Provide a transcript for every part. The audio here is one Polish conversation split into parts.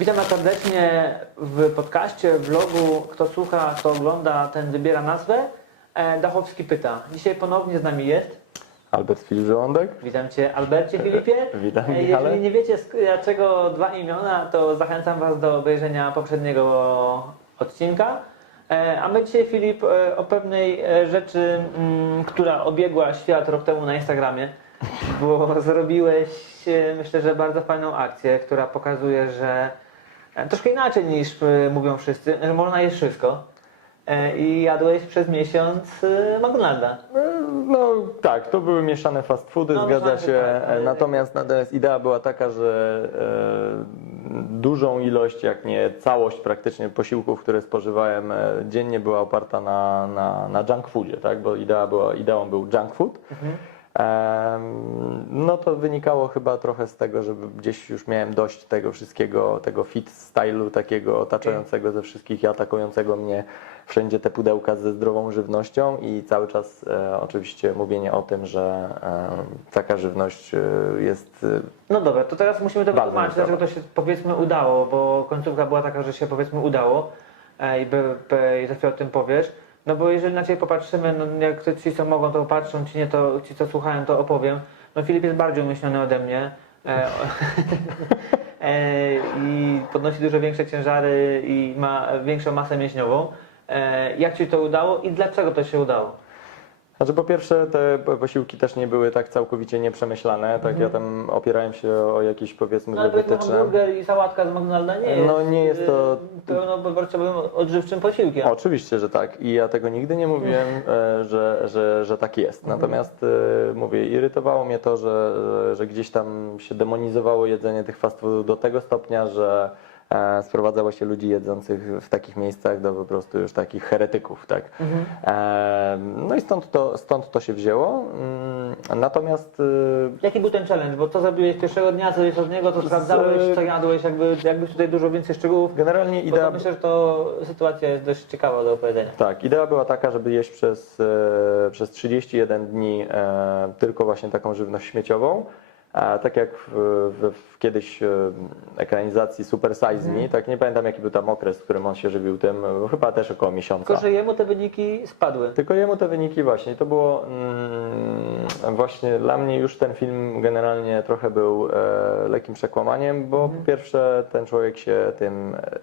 Witamy serdecznie w podcaście, vlogu. Kto słucha, kto ogląda, ten wybiera nazwę. E, Dachowski pyta. Dzisiaj ponownie z nami jest. Albert Filip Żołądek. Witam Cię Albercie Filipie. Witam, E, Michale. Jeżeli nie wiecie dlaczego dwa imiona, to zachęcam Was do obejrzenia poprzedniego odcinka. E, A my dzisiaj Filip o pewnej rzeczy, mm, która obiegła świat rok temu na Instagramie, bo zrobiłeś myślę, że bardzo fajną akcję, która pokazuje, że troszkę inaczej niż e, mówią wszyscy, że można jeść wszystko. E, I jadłeś przez miesiąc e, McDonalda. No tak, to były mieszane fast foody, No, zgadza się. tak, Natomiast, natomiast idea była taka, że e, dużą ilość, jak nie całość praktycznie posiłków, które spożywałem e, dziennie była oparta na, na, na junk foodzie, tak? bo idea była, ideą był junk food. Em, No to wynikało chyba trochę z tego, że gdzieś już miałem dość tego wszystkiego, tego fit stylu takiego otaczającego ze wszystkich i atakującego mnie wszędzie te pudełka ze zdrową żywnością i cały czas e, oczywiście mówienie o tym, że e, taka żywność e, jest e, No dobra, to teraz musimy to wytłumaczyć, dlaczego to się powiedzmy udało, bo końcówka była taka, że się powiedzmy udało e, i, i za chwilę o tym powiesz. No bo jeżeli na Ciebie popatrzymy, no jak ci co mogą to patrzą, ci nie to, ci co słuchają to opowiem. No Filip jest bardziej umyślony ode mnie e, e, i podnosi dużo większe ciężary i ma większą masę mięśniową. E, jak Ci to udało i dlaczego to się udało? Znaczy po pierwsze te po- posiłki też nie były tak całkowicie nieprzemyślane, tak ja tam opierałem się o jakieś powiedzmy No ale wytyczne. hamburger i sałatka z McDonalda nie jest, No, nie jest to- y, pełnowartościowym odżywczym posiłkiem. Oczywiście, że tak. I ja tego nigdy nie mówiłem, e, że, że, że tak jest. Natomiast e, mówię, irytowało mnie to, że, że gdzieś tam się demonizowało jedzenie tych fast foodów do tego stopnia, że sprowadzało się ludzi jedzących w takich miejscach do po prostu już takich heretyków, tak. E, no i stąd to, stąd to się wzięło. Mm, Natomiast e, Jaki był ten challenge? Bo co zrobiłeś pierwszego dnia, co od niego, to sprawdzałeś, co jadłeś, jakby, jakbyś tutaj dużo więcej szczegółów. generalnie Bo idea... to myślę, że to sytuacja jest dość ciekawa do opowiedzenia. Tak, idea była taka, żeby jeść przez, e, przez 31 dni e, tylko właśnie taką żywność śmieciową. A tak jak w, w, w kiedyś e, ekranizacji Super Size Me, tak nie pamiętam jaki był tam okres, w którym on się żywił tym, chyba też około miesiąca. Tylko, że jemu te wyniki spadły. Tylko jemu te wyniki właśnie. I to było mm, właśnie dla mnie już ten film generalnie trochę był e, lekkim przekłamaniem, bo po pierwsze ten człowiek się tym e,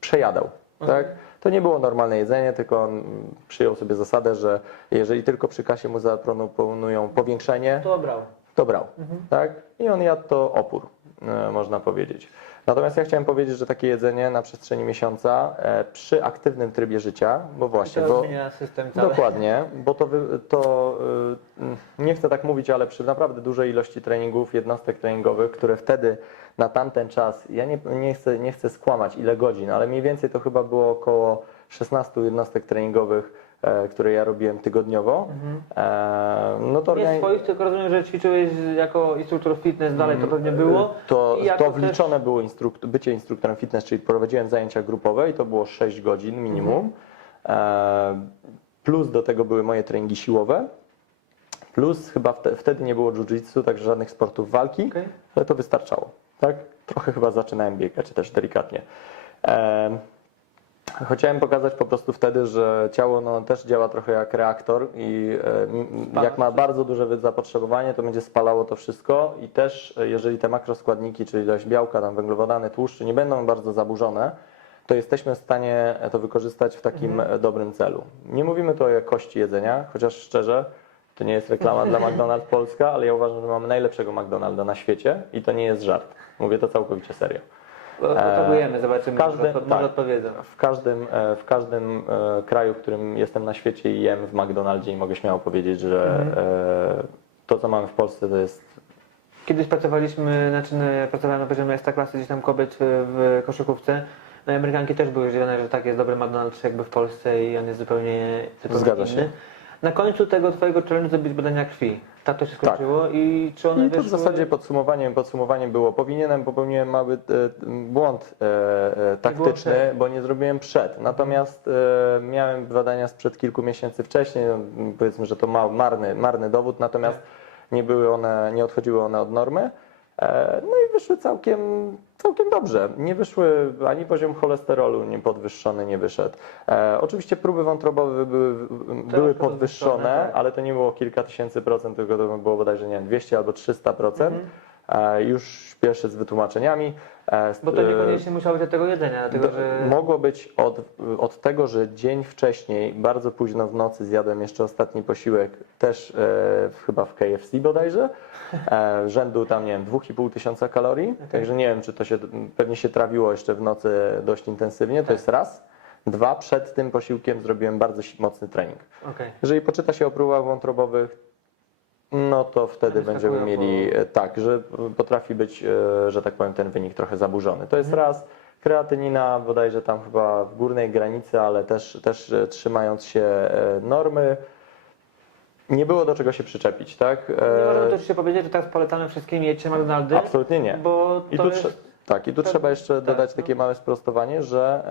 przejadał. Tak? To nie było normalne jedzenie, tylko on przyjął sobie zasadę, że jeżeli tylko przy kasie mu zaproponują powiększenie, To brał. To brał. Tak? I on jadł to opór, e, można powiedzieć. Natomiast ja chciałem powiedzieć, że takie jedzenie na przestrzeni miesiąca e, przy aktywnym trybie życia, bo właśnie, bo, system cały. Dokładnie, bo to, to y, nie chcę tak mówić, ale przy naprawdę dużej ilości treningów, jednostek treningowych, które wtedy na tamten czas, ja nie, nie, chcę, nie chcę skłamać ile godzin, ale mniej więcej to chyba było około 16 jednostek treningowych, e, które ja robiłem tygodniowo. E, no to Nie swoich, tylko rozumiem, że ćwiczyłeś jako instruktor fitness, dalej to pewnie było. Mm, To, jako to też- wliczone było instruk- bycie instruktorem fitness, czyli prowadziłem zajęcia grupowe i to było 6 godzin minimum. E, plus do tego były moje treningi siłowe. Plus chyba wte- wtedy nie było jiu-jitsu, także żadnych sportów walki, Okej. ale to wystarczało. Tak? Trochę chyba zaczynałem biegać, też delikatnie. E, Chciałem pokazać po prostu wtedy, że ciało no, też działa trochę jak reaktor i e, Spala jak ma bardzo duże zapotrzebowanie, to będzie spalało to wszystko i też e, jeżeli te makroskładniki, czyli ilość białka, tam węglowodany, tłuszczy nie będą bardzo zaburzone, to jesteśmy w stanie to wykorzystać w takim e, dobrym celu. Nie mówimy tu o jakości jedzenia, chociaż szczerze, to nie jest reklama dla McDonald's Polska, ale ja uważam, że mamy najlepszego McDonalda na świecie i to nie jest żart. Mówię to całkowicie serio. Potrzebujemy, zobaczymy, każdy- może, może tak. odpowiedzą. W każdym, e, w każdym e, kraju, w którym jestem na świecie i jem w McDonaldzie i mogę śmiało powiedzieć, że e, to, co mamy w Polsce, to jest Kiedyś pracowaliśmy, znaczy no, pracowałem na poziomie ekstraklasy gdzieś tam kobiet w, w koszykówce. No i Amerykanki też były zdziwione, że tak jest dobry McDonald's jakby w Polsce i on jest zupełnie, zupełnie Zgadza inny. się. Na końcu tego twojego challenge'u zrobić badania krwi. Tak to się skończyło i czy one I to w wyszły... zasadzie podsumowaniem, podsumowaniem było, powinienem, popełniłem mały e, błąd e, e, taktyczny, bo nie zrobiłem przed. Natomiast e, miałem badania sprzed kilku miesięcy wcześniej, no, powiedzmy, że to ma, marny, marny dowód, natomiast nie były one, nie odchodziły one od normy. E, No i wyszły całkiem, całkiem dobrze. Nie wyszły ani poziom cholesterolu nie podwyższony nie wyszedł. E, oczywiście próby wątrobowe były, były podwyższone, tak. ale to nie było kilka tysięcy procent, tylko to było bodajże nie wiem, 200 albo 300 procent. E, już śpieszę z wytłumaczeniami. E, Bo to e, niekoniecznie musiało być od tego jedzenia, dlatego do- że... Mogło być od, od tego, że dzień wcześniej, bardzo późno w nocy zjadłem jeszcze ostatni posiłek, też e, chyba w KFC bodajże, e, rzędu tam, nie wiem, 2,5 tysiąca kalorii, także nie wiem, czy to się, pewnie się trawiło jeszcze w nocy dość intensywnie, to jest raz. Dwa, przed tym posiłkiem zrobiłem bardzo mocny trening. Okej. Jeżeli poczyta się o próbach wątrobowych, no to wtedy będziemy mieli e, tak, że potrafi być, e, że tak powiem, ten wynik trochę zaburzony. To jest raz. Kreatynina bodajże tam chyba w górnej granicy, ale też, też e, trzymając się normy. Nie było do czego się przyczepić, tak? Nie możemy też się powiedzieć, że teraz polecamy wszystkim jedźcie McDonaldy, Absolutnie nie. bo I to tu, jest... tak, i tu trzeba jeszcze tak, dodać no. takie małe sprostowanie, że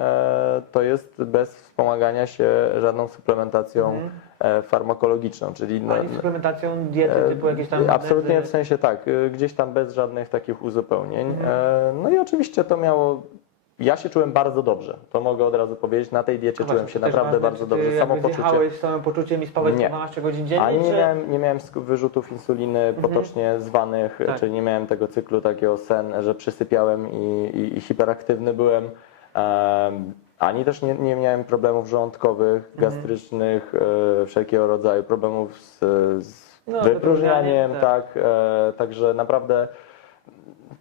e, to jest bez wspomagania się żadną suplementacją Mhm. e, farmakologiczną, czyli no, Ani suplementacją diety E, typu jakieś tam... Absolutnie w sensie tak, gdzieś tam bez żadnych takich uzupełnień. Mhm. No i oczywiście to miało. Ja się czułem bardzo dobrze, to mogę od razu powiedzieć. Na tej diecie czułem się naprawdę bardzo ty dobrze. jakby Samopoczucie. zjechałeś z samym poczuciem i spałeś Nie. 12 godzin dziennie, Ani nie czy... miałem, nie miałem wyrzutów insuliny potocznie zwanych, Tak. czyli nie miałem tego cyklu takiego sen, że przysypiałem i, i, i hiperaktywny byłem. Em, ani też nie, nie miałem problemów żołądkowych, gastrycznych, e, wszelkiego rodzaju problemów z, z No, wypróżnianiem, wypróżnianiem, tak. E, także naprawdę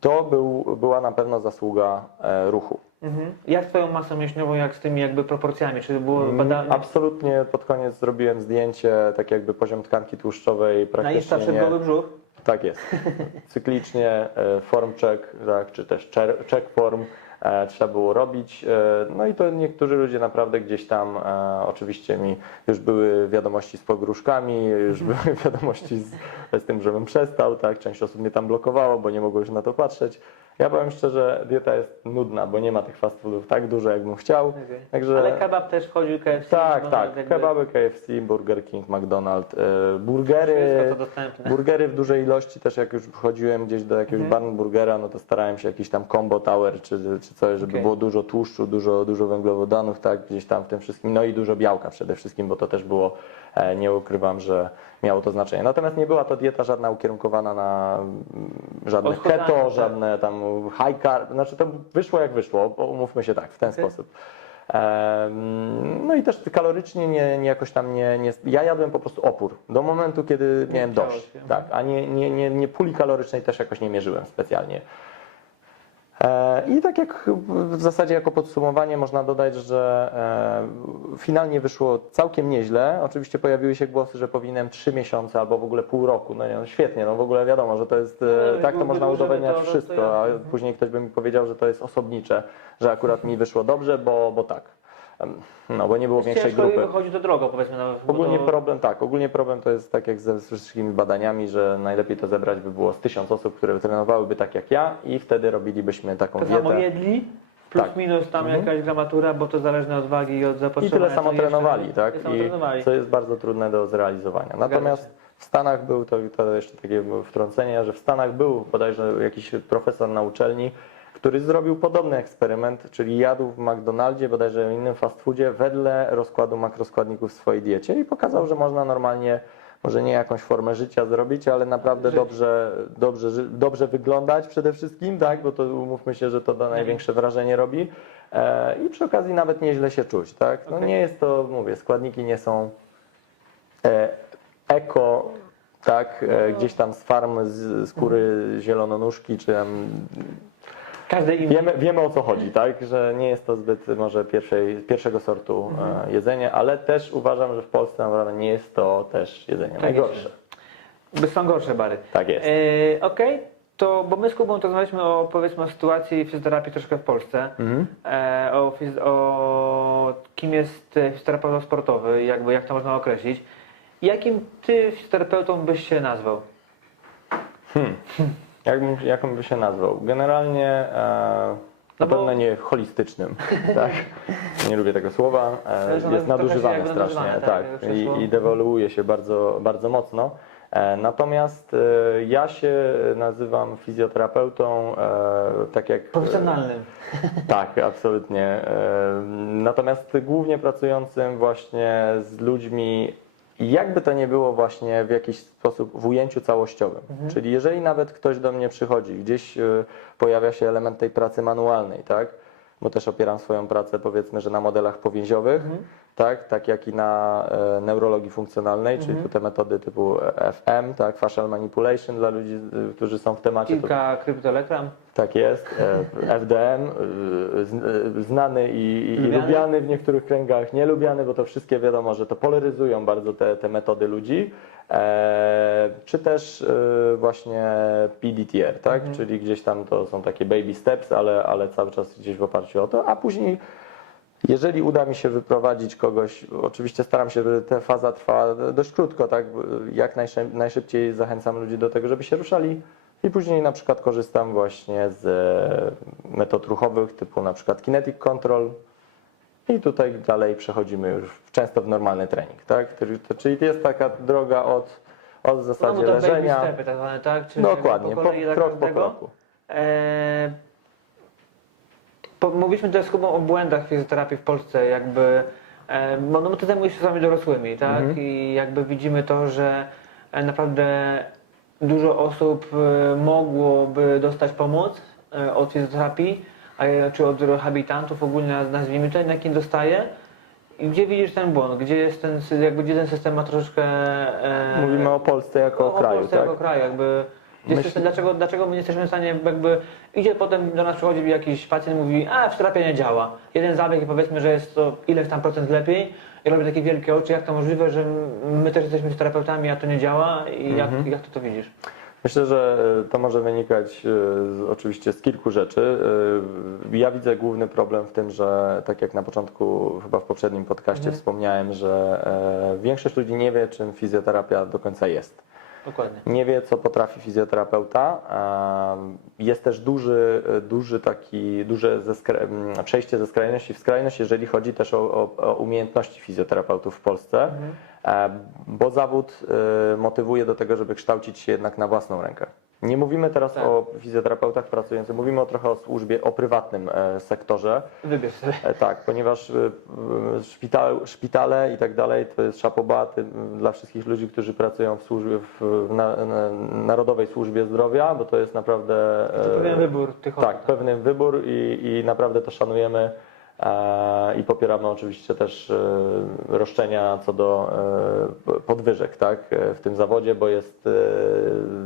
to był, była na pewno zasługa e, ruchu. Mhm. Jak z twoją masą mięśniową, jak z tymi jakby proporcjami? Czy było badane? Mm, Absolutnie pod koniec zrobiłem zdjęcie, tak jakby poziom tkanki tłuszczowej Na Insta praktycznie przed nie, goły brzuch? tak jest. Cyklicznie e, form check, tak, czy też cher- check form e, trzeba było robić. E, No i to niektórzy ludzie naprawdę gdzieś tam, e, oczywiście mi już były wiadomości z pogróżkami, już Mhm. były wiadomości z, z tym, żebym przestał, tak, część osób mnie tam blokowało, bo nie mogło już na to patrzeć. Ja powiem szczerze, dieta jest nudna, bo nie ma tych fast foodów tak dużo, jakbym chciał. Okej. Także... Ale kebab też wchodził, KFC? Tak, tak. jakby Kebaby KFC, Burger King, McDonald's, e, burgery. Wszystko to dostępne. Burgery w dużej ilości też jak już wchodziłem gdzieś do jakiegoś Mhm. barn burgera, no to starałem się jakiś tam combo tower czy, czy coś, żeby Okej. było dużo tłuszczu, dużo, dużo węglowodanów, tak, gdzieś tam w tym wszystkim, no i dużo białka przede wszystkim, bo to też było, nie ukrywam, że miało to znaczenie. Natomiast nie była to dieta żadna ukierunkowana na mm, żadne keto, tak. żadne tam high carb, znaczy to wyszło jak wyszło, umówmy się tak, w ten Okej. sposób. No i też kalorycznie nie, nie jakoś tam nie, nie. Ja jadłem po prostu opór do momentu, kiedy miałem dość. Tak, a nie, nie, nie, nie puli kalorycznej też jakoś nie mierzyłem specjalnie. E, I tak jak w zasadzie jako podsumowanie można dodać, że e, finalnie wyszło całkiem nieźle. Oczywiście pojawiły się głosy, że powinienem 3 miesiące albo w ogóle pół roku. No, nie, no świetnie, no w ogóle wiadomo, że to jest, e, No, tak to można udowodniać to, wszystko, a później ktoś by mi powiedział, że to jest osobnicze, że akurat mi wyszło dobrze, bo, bo tak. No bo nie było większej grupy. wychodzi to drogo, powiedzmy. No, Ogólnie to... problem, tak, ogólnie problem to jest tak jak ze wszystkimi badaniami, że najlepiej to zebrać by było z tysiąc osób, które trenowałyby tak jak ja i wtedy robilibyśmy taką To samo dietę. jedli, plus Tak. minus tam Mhm. jakaś gramatura, bo to zależne od wagi i od I zapotrzebowania. tyle samo trenowali, tak? Tyle samo I trenowali. co jest bardzo trudne do zrealizowania. Natomiast w Stanach był, to, to jeszcze takie wtrącenie, że w Stanach był bodajże jakiś profesor na uczelni, który zrobił podobny eksperyment, czyli jadł w McDonaldzie, bodajże w innym fast foodzie, wedle rozkładu makroskładników w swojej diecie i pokazał, że można normalnie, może nie jakąś formę życia zrobić, ale naprawdę Żyć. dobrze, dobrze, dobrze wyglądać przede wszystkim, tak? bo to umówmy się, że to da największe wrażenie robi e, i przy okazji nawet nieźle się czuć. Tak? No nie jest to, mówię, składniki nie są e, eko, tak, e, gdzieś tam z farm z skóry zielononóżki, czy tam Każdy inny. Wiemy, wiemy o co chodzi, tak? Że nie jest to zbyt może pierwszej, pierwszego sortu Mhm. e, jedzenie, ale też uważam, że w Polsce naprawdę nie jest to też jedzenie Tak najgorsze. By są gorsze bary. Tak jest. E, Okej, to bo my z Kubą to rozmawialiśmy o, powiedzmy, o sytuacji fizjoterapii troszkę w Polsce. Mhm. E, o, fiz- o kim jest fizjoterapeuta sportowy, jakby jak to można określić. Jakim ty fizjoterapeutą byś się nazwał? Jakbym, jaką by się nazwał? Generalnie e, na No bo- pewno nie holistycznym, tak? Nie lubię tego słowa. E, jest nadużywane strasznie, nadużywane, tak. tak. I, I dewaluuje się bardzo, bardzo mocno. E, Natomiast e, ja się nazywam fizjoterapeutą, e, tak jak Profesjonalnym. tak, absolutnie. E, Natomiast głównie pracującym właśnie z ludźmi, jakby to nie było właśnie w jakiś sposób w ujęciu całościowym. Czyli jeżeli nawet ktoś do mnie przychodzi, gdzieś e, pojawia się element tej pracy manualnej, tak? Bo też opieram swoją pracę powiedzmy, że na modelach powięziowych, tak? Tak jak i na e, neurologii funkcjonalnej, czyli tu te metody typu FM, tak? Facial manipulation dla ludzi, e, którzy są w temacie. to- Kilka kryptolegram. tak jest. E, FDM, z- y, znany i, i Lubiany? lubiany w niektórych kręgach, nielubiany, bo to wszystkie wiadomo, że to polaryzują bardzo te, te metody ludzi. E, czy też e, właśnie PDTR, tak? Czyli gdzieś tam to są takie baby steps, ale, ale cały czas gdzieś w oparciu o to, a później jeżeli uda mi się wyprowadzić kogoś, oczywiście staram się, żeby ta faza trwała dość krótko, tak? Jak najszy- najszybciej zachęcam ludzi do tego, żeby się ruszali i później na przykład korzystam właśnie z metod ruchowych typu na przykład kinetic control i tutaj dalej przechodzimy już często w normalny trening, tak? Czyli jest taka droga od, od No zasadzie baby leżenia. stepy tak zwane, tak? Czyli Dokładnie, po, kolei dla krok po kroku. Eee, po, mówiliśmy też z Kubą o błędach fizjoterapii w Polsce, jakby, e, no, bo ty zajmujesz się sami dorosłymi, tak? Mhm. I jakby widzimy to, że e, naprawdę dużo osób e, mogłoby dostać pomoc e, od fizjoterapii, czy od rehabilitantów ogólnie nazwijmy to, jednak nie dostaje. I gdzie widzisz ten błąd? Gdzie jest ten, jakby gdzie ten system ma troszeczkę... E, Mówimy o Polsce jako o kraju, Polsce tak? jako kraju, jakby. Myśl- dlaczego, dlaczego my nie jesteśmy w stanie, jakby idzie potem do nas przychodzi jakiś pacjent mówi, a terapia nie działa. Jeden zabieg i powiedzmy, że jest to ileś tam procent lepiej i robi takie wielkie oczy, jak to możliwe, że my też jesteśmy terapeutami, a to nie działa i jak, Mhm. jak ty to widzisz? Myślę, że e, to może wynikać e, z, oczywiście z kilku rzeczy. E, Ja widzę główny problem w tym, że tak jak na początku, chyba w poprzednim podcaście wspomniałem, że większość ludzi nie wie, czym fizjoterapia do końca jest. Dokładnie. Nie wie, co potrafi fizjoterapeuta. Jest też duży, duży taki, duże ze przejście ze skrajności w skrajność, jeżeli chodzi też o, o, o umiejętności fizjoterapeutów w Polsce, e, bo zawód e, motywuje do tego, żeby kształcić się jednak na własną rękę. Nie mówimy teraz Tak. o fizjoterapeutach pracujących, mówimy o trochę o służbie, o prywatnym e, sektorze. Wybierz sobie. E, Tak, ponieważ szpital, szpitale i tak dalej to jest szapobaty dla wszystkich ludzi, którzy pracują w służbie, w na, na, Narodowej Służbie Zdrowia, bo to jest naprawdę To e, pewien wybór tych osób. tak, pewny wybór i, i naprawdę to szanujemy e, i popieramy oczywiście też e, roszczenia co do e, podwyżek tak, e, w tym zawodzie, bo jest e,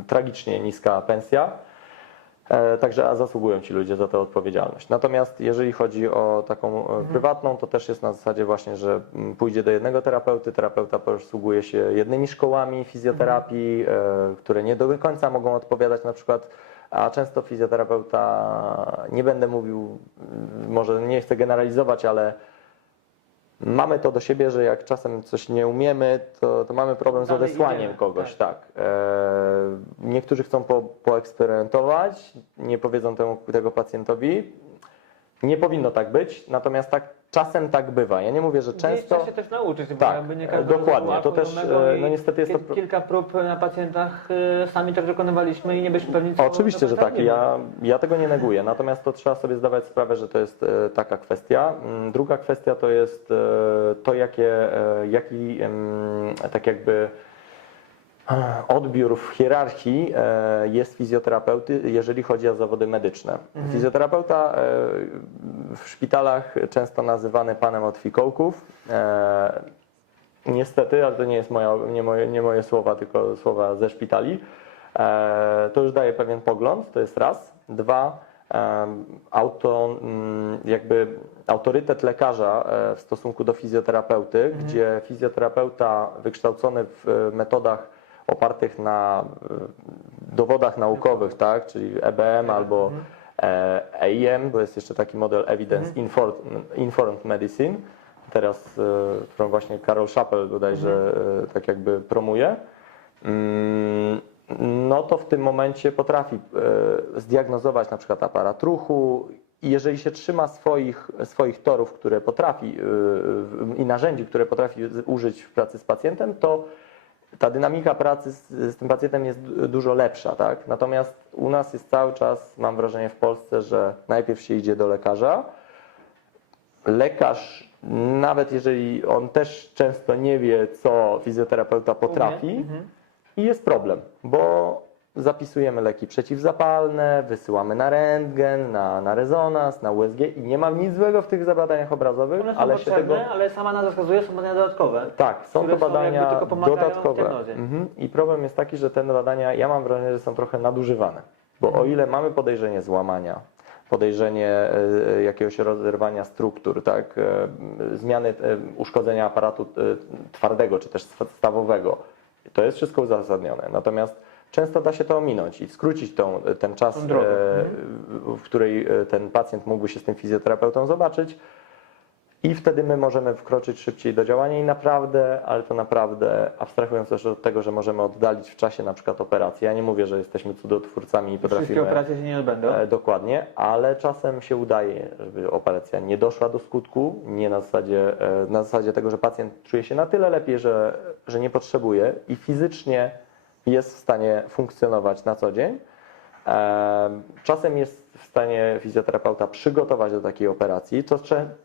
tragicznie niska pensja. E, Także a zasługują ci ludzie za tę odpowiedzialność. Natomiast jeżeli chodzi o taką e, prywatną, to też jest na zasadzie właśnie, że pójdzie do jednego terapeuty, terapeuta posługuje się jednymi szkołami fizjoterapii, e, które nie do końca mogą odpowiadać na przykład, a często fizjoterapeuta, nie będę mówił, mm, może nie chcę generalizować, ale mamy to do siebie, że jak czasem coś nie umiemy, to, to mamy problem z Dalej odesłaniem idziemy, kogoś, tak. E, niektórzy chcą po, poeksperymentować, nie powiedzą temu, tego pacjentowi. Nie powinno tak być, natomiast tak, czasem tak bywa. Ja nie mówię, że często... trzeba się też nauczyć, bo Tak, jakby nie e, każdy dokładnie. rozumiał To też, e, i no niestety jest to pro- Kilka prób na pacjentach y, sami też wykonywaliśmy i nie byliśmy pewni, co Oczywiście, że tak. Ja, ja tego nie neguję. Natomiast to trzeba sobie zdawać sprawę, że to jest e, taka kwestia. Mm, Druga kwestia to jest e, to, jakie, e, jaki tak jakby e, odbiór w hierarchii e, jest fizjoterapeuty, jeżeli chodzi o zawody medyczne. Fizjoterapeuta e, w szpitalach często nazywany panem od fikołków. E, Niestety, ale to nie jest moja, nie, moje, nie moje słowa, tylko słowa ze szpitali. To już daje pewien pogląd, to jest raz. Dwa, auto, mm, jakby autorytet lekarza w stosunku do fizjoterapeuty, gdzie fizjoterapeuta wykształcony w metodach opartych na e, dowodach naukowych, tak, czyli EBM albo e, EIM, bo jest jeszcze taki model Evidence Informed, Informed Medicine, teraz, e, którą właśnie Karol Schappel bodajże e, tak jakby promuje, mm, no to w tym momencie potrafi e, zdiagnozować na przykład aparat ruchu i jeżeli się trzyma swoich, swoich torów, które potrafi e, i narzędzi, które potrafi użyć w pracy z pacjentem, to ta dynamika pracy z, z tym pacjentem jest du- dużo lepsza, tak? Natomiast u nas jest cały czas, mam wrażenie w Polsce, że najpierw się idzie do lekarza, lekarz, nawet jeżeli on też często nie wie, co fizjoterapeuta potrafi, Mhm. i jest problem, bo zapisujemy leki przeciwzapalne, wysyłamy na rentgen, na, na rezonans, na USG i nie ma nic złego w tych zabadaniach obrazowych, One są ale się tego... ale sama nazwa wskazuje, są badania dodatkowe. Tak, są to są badania w dodatkowe. Mhm. I problem jest taki, że te badania, ja mam wrażenie, że są trochę nadużywane. Bo Mhm. o ile mamy podejrzenie złamania, podejrzenie e, jakiegoś rozerwania struktur, tak, e, zmiany e, uszkodzenia aparatu e, twardego czy też stawowego, to jest wszystko uzasadnione. Natomiast często da się to ominąć i skrócić tą, ten czas, Tą drogę. e, w w której e, ten pacjent mógłby się z tym fizjoterapeutą zobaczyć. I wtedy my możemy wkroczyć szybciej do działania i naprawdę, ale to naprawdę, abstrahując też od tego, że możemy oddalić w czasie na przykład operację. Ja nie mówię, że jesteśmy cudotwórcami i Wszystkie potrafimy operacje się nie odbędą. e, dokładnie, ale czasem się udaje, żeby operacja nie doszła do skutku, nie na zasadzie, na zasadzie tego, że pacjent czuje się na tyle lepiej, że, że nie potrzebuje i fizycznie jest w stanie funkcjonować na co dzień. Czasem jest w stanie fizjoterapeuta przygotować do takiej operacji, co,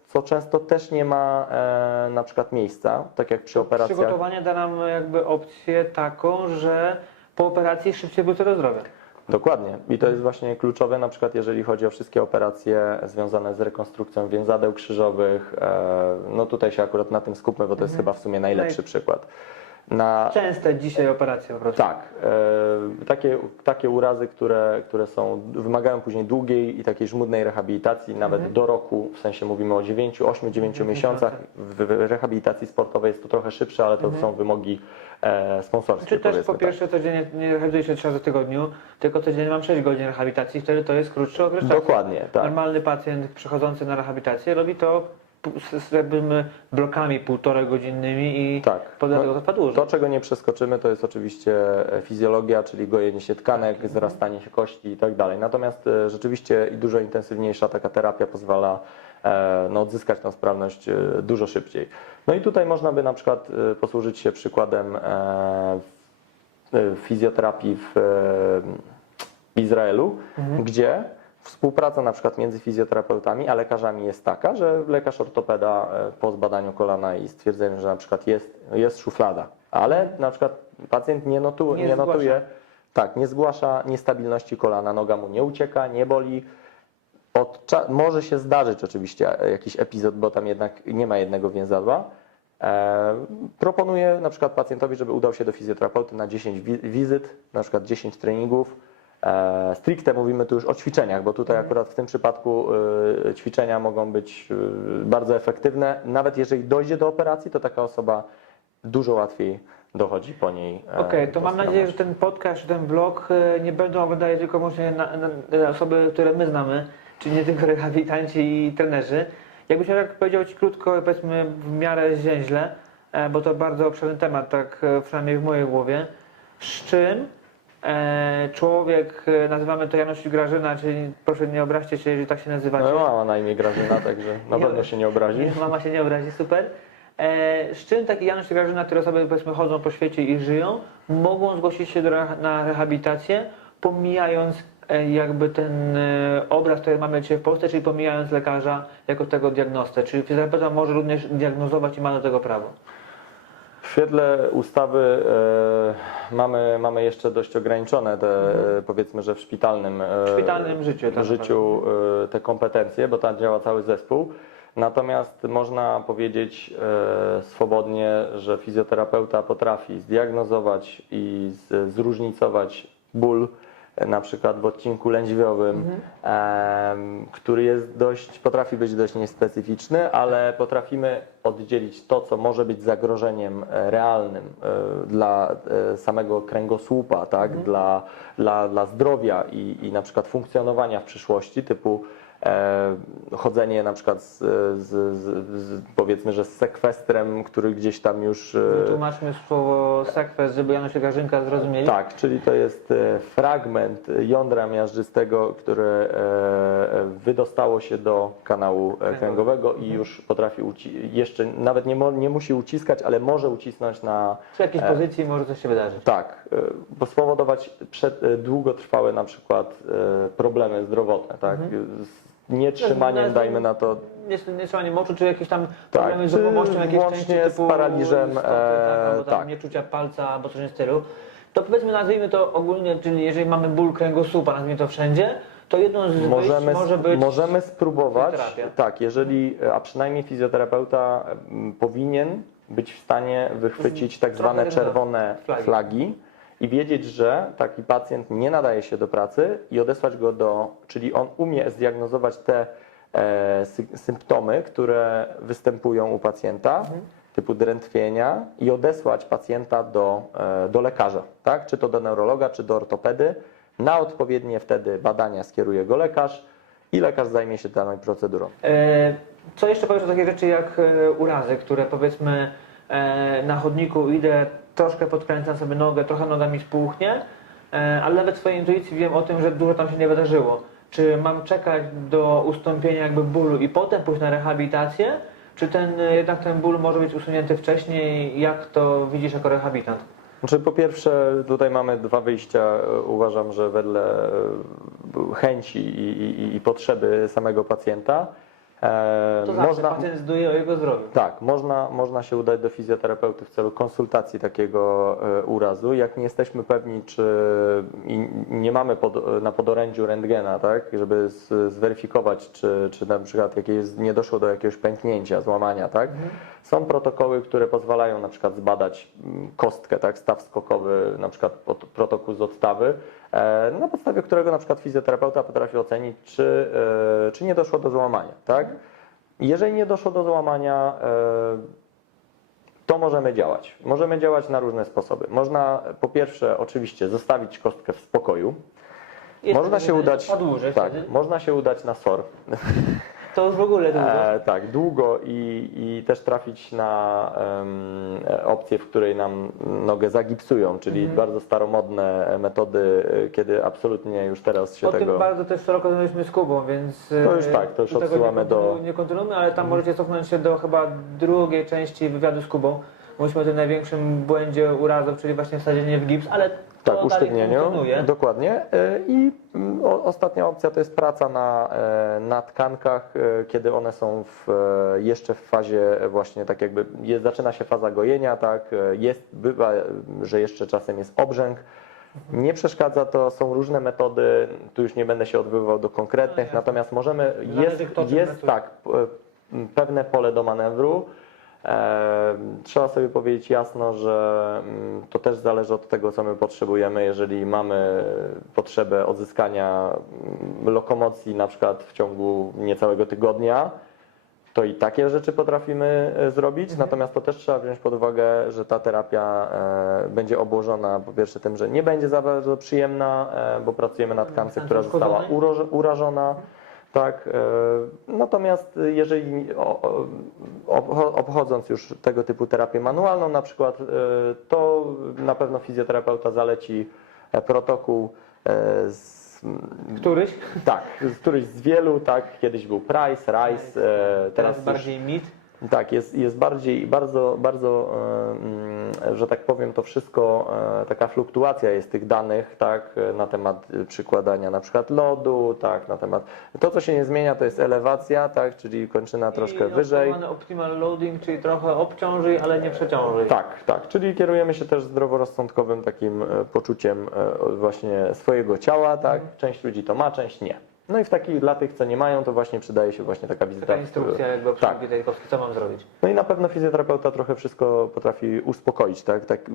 co często też nie ma e, na przykład miejsca, tak jak przy operacjach. Przygotowanie da nam jakby opcję taką, że po operacji szybciej wrócę do zdrowia. Dokładnie. I to jest właśnie kluczowe, na przykład jeżeli chodzi o wszystkie operacje związane z rekonstrukcją więzadeł krzyżowych. E, No tutaj się akurat na tym skupmy, bo to jest chyba w sumie najlepszy przykład. Na, Częste dzisiaj operacje po prostu. tak, e, takie, takie urazy, które, które są, wymagają później długiej i takiej żmudnej rehabilitacji, nawet do roku, w sensie mówimy o 9, 8, 9 miesiącach. W, w rehabilitacji sportowej jest to trochę szybsze, ale to są wymogi e, sponsorskie. Czy też po tak. pierwsze codziennie nie rehabilituję się trzy razy w tygodniu, tylko codziennie mam 6 godzin rehabilitacji, wtedy to jest krótszy okres czasu. Dokładnie, tak. Normalny pacjent przechodzący na rehabilitację robi to pu- z, z jakby blokami półtorej godzinnymi i Tak. po dlatego to trwa dłużej. To, czego nie przeskoczymy, to jest oczywiście e, fizjologia, czyli gojenie się tkanek, zrastanie się kości i tak dalej. Natomiast e, rzeczywiście i dużo intensywniejsza taka terapia pozwala e, no, odzyskać tą sprawność dużo szybciej. No i tutaj można by na przykład posłużyć się przykładem fizjoterapii w Izraelu, gdzie współpraca na przykład między fizjoterapeutami a lekarzami jest taka, że lekarz ortopeda e, po zbadaniu kolana i stwierdzeniu, że na przykład jest, jest szuflada, ale na przykład pacjent nie, notu, Nie nie, zgłasza. notuje, tak, nie zgłasza niestabilności kolana, noga mu nie ucieka, nie boli. Od może się zdarzyć oczywiście jakiś epizod, bo tam jednak nie ma jednego więzadła. E, proponuję na przykład pacjentowi, żeby udał się do fizjoterapeuty na 10 wi- wizyt, na przykład 10 treningów. E, stricte mówimy tu już o ćwiczeniach, bo tutaj akurat w tym przypadku e, ćwiczenia mogą być e, bardzo efektywne. Nawet jeżeli dojdzie do operacji, to taka osoba dużo łatwiej dochodzi po niej. e, Okej, to do mam nadzieję, że ten podcast, ten vlog e, nie będą oglądali tylko wyłącznie osoby, które my znamy, czyli nie tylko rehabilitanci i trenerzy. Jakbyś tak powiedział Ci krótko, powiedzmy w miarę zwięźle, bo to bardzo obszerny temat, tak przynajmniej w mojej głowie. Z czym człowiek, e, nazywamy to Janusz i Grażyna, czyli proszę nie obraźcie się, jeżeli tak się nazywacie. No, mama na imię Grażyna, także na pewno się nie obrazi. Mama się nie obrazi, super. E, z czym taki Janusz i Grażyna, które sobie powiedzmy chodzą po świecie i żyją, mogą zgłosić się do, na rehabilitację, pomijając e, jakby ten e, obraz, który mamy dzisiaj w Polsce, czyli pomijając lekarza jako tego diagnostę. Czyli fizjoterapeuta może również diagnozować i ma do tego prawo. W świetle ustawy e, mamy, mamy jeszcze dość ograniczone te, e, powiedzmy, że w szpitalnym, e, W szpitalnym życiu, tak życiu e, te kompetencje, bo tam działa cały zespół. Natomiast można powiedzieć e, swobodnie, że fizjoterapeuta potrafi zdiagnozować i z, zróżnicować ból, na przykład w odcinku lędźwiowym, em, który jest dość, potrafi być dość niespecyficzny, ale potrafimy oddzielić to, co może być zagrożeniem e, realnym e, dla e, samego kręgosłupa, tak? dla, dla, dla zdrowia i, i na przykład funkcjonowania w przyszłości, typu chodzenie na przykład z, z, z, powiedzmy, że z sekwestrem, który gdzieś tam już Tłumaczmy słowo sekwest, żeby Janusz i Grażynka zrozumieli. tak, czyli to jest e, fragment jądra miażdżystego, które e, wydostało się do kanału e, kręgowego i już potrafi jeszcze nawet nie, nie musi uciskać, ale może ucisnąć na Przy jakiejś E. pozycji może coś się wydarzyć. tak, e, bo spowodować przed, e, długotrwałe na przykład e, problemy zdrowotne, tak? Z nietrzymaniem, Mhm. No, dajmy na to, Nie, nie moczu, czy jakieś tam Tak, problemy z ruchomością, jakieś części z typu paraliżem, stopy, e, tak, albo tam tak. nieczucia palca, albo coś w stylu. To powiedzmy, nazwijmy to ogólnie, czyli jeżeli mamy ból kręgosłupa, nazwijmy to wszędzie, to jedną z Możemy, może być możemy spróbować, tak, jeżeli, a przynajmniej fizjoterapeuta powinien być w stanie wychwycić tak zwane czerwone Flagi. flagi. i wiedzieć, że taki pacjent nie nadaje się do pracy i odesłać go do, czyli on umie zdiagnozować te e, sy, symptomy, które występują u pacjenta, Mhm. Typu drętwienia i odesłać pacjenta do, e, do lekarza, tak? czy to do neurologa, czy do ortopedy. Na odpowiednie wtedy badania skieruje go lekarz i lekarz zajmie się daną procedurą. E, Co jeszcze powiesz o takiej rzeczy jak e, urazy, które powiedzmy na chodniku idę, troszkę podkręcam sobie nogę, trochę noga mi spuchnie, ale nawet swojej intuicji wiem o tym, że dużo tam się nie wydarzyło. Czy mam czekać do ustąpienia jakby bólu i potem pójść na rehabilitację, czy ten, e, jednak ten ból może być usunięty wcześniej? Jak to widzisz jako rehabilitant? Znaczy, po pierwsze, tutaj mamy dwa wyjścia. E, Uważam, że wedle e, chęci i, i, i potrzeby samego pacjenta e, To zawsze można, pacjent zduje o jego zdrowiu. Tak, można, można się udać do fizjoterapeuty w celu konsultacji takiego e, urazu. Jak nie jesteśmy pewni, czy i nie mamy pod, na podorędziu rentgena, tak, żeby z, zweryfikować, czy, czy na przykład jakieś, nie doszło do jakiegoś pęknięcia, złamania, tak, są protokoły, które pozwalają na przykład zbadać mm, kostkę, tak, staw skokowy, na przykład protokół z odstawy, e, na podstawie którego na przykład fizjoterapeuta potrafi ocenić, czy, e, czy nie doszło do złamania, tak. Jeżeli nie doszło do złamania, e, to możemy działać. Możemy działać na różne sposoby. Można po pierwsze oczywiście zostawić kostkę w spokoju. Jest Można się udać, to dłużej tak, wtedy. można się udać na SOR. To już w ogóle długo. E, tak, długo i, i też trafić na em, e, opcję, w której nam nogę zagipsują, czyli Mhm. bardzo staromodne metody, e, kiedy absolutnie już teraz się o tego... tym bardzo też szeroko rozmawialiśmy z Kubą, więc To już e, tak, to już tego odsyłamy nie do- Mhm. Nie kontynuujemy, ale tam możecie cofnąć się do chyba drugiej części wywiadu z Kubą. Mówiliśmy o tym największym błędzie urazów, czyli właśnie wsadzenie w gips, ale to Tak, usztywnieniu. Dokładnie. E, I mm, ostatnia opcja to jest praca na, e, na tkankach, e, kiedy one są w, jeszcze w fazie właśnie tak jakby jest, zaczyna się faza gojenia, tak, jest, bywa, że jeszcze czasem jest obrzęk. Nie przeszkadza to, są różne metody, tu już nie będę się odbywał do konkretnych, No natomiast możemy, jest, jest tak, pewne pole do manewru. Trzeba sobie powiedzieć jasno, że mm, to też zależy od tego, co my potrzebujemy. Jeżeli mamy potrzebę odzyskania mm, lokomocji na przykład w ciągu niecałego tygodnia, to i takie rzeczy potrafimy e, zrobić. Natomiast to też trzeba wziąć pod uwagę, że ta terapia e, będzie obłożona po pierwsze tym, że nie będzie za bardzo przyjemna, e, bo pracujemy na tkance, Tkance która została urażona. Tak, e, natomiast jeżeli obchodząc już tego typu terapię manualną na przykład, e, to na pewno fizjoterapeuta zaleci e, protokół z, Któryś? tak, z któryś z wielu, tak, kiedyś był Price, Rice, Teraz teraz już, bardziej mit. Tak, jest, jest bardziej, bardzo, bardzo, że tak powiem, to wszystko, e, taka fluktuacja jest tych danych, tak, na temat przykładania na przykład lodu, tak, na temat, to co się nie zmienia to jest elewacja, tak, czyli kończyna troszkę I wyżej. optimal loading, czyli trochę obciąży, ale nie przeciąży. Tak, tak, czyli kierujemy się też zdroworozsądkowym takim e, poczuciem e, właśnie swojego ciała, tak, część ludzi to ma, część nie. No i w takich, dla tych, co nie mają, to właśnie przydaje się właśnie taka wizyta. Taka instrukcja jakby tak. tak. Witajkowski, co mam zrobić. No i na pewno fizjoterapeuta trochę wszystko potrafi uspokoić, tak? tak y,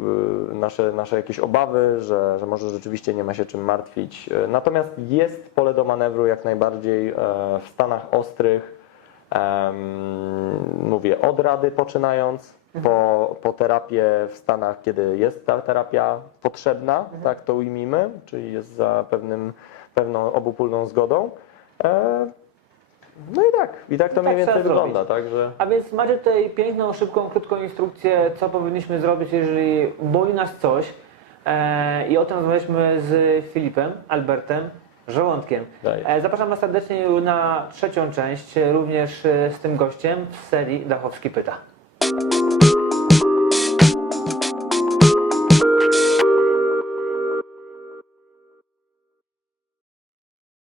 nasze, nasze jakieś obawy, że, że może rzeczywiście nie ma się czym martwić. Y, Natomiast jest pole do manewru jak najbardziej e, w stanach ostrych. mówię, od rady poczynając, po, po terapię w stanach, kiedy jest ta terapia potrzebna, tak to ujmijmy, czyli jest za pewnym, pewną obopólną zgodą. E, No i tak, i tak to No mniej tak więcej wygląda, tak, że A więc macie tutaj piękną, szybką, krótką instrukcję, co powinniśmy zrobić, jeżeli boli nas coś. E, I o tym rozmawialiśmy z Filipem, Albertem, Żołądkiem. E, zapraszam Was serdecznie na trzecią część, również z tym gościem w serii Dachowski Pyta.